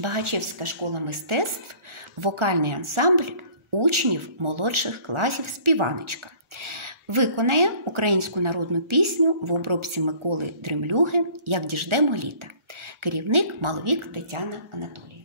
Багачівська школа мистецтв, вокальний ансамбль учнів молодших класів «Співаночка» виконає українську народну пісню в обробці Миколи Дремлюги «Як діждемо літа». Керівник Маловік Тетяна Анатоліївна.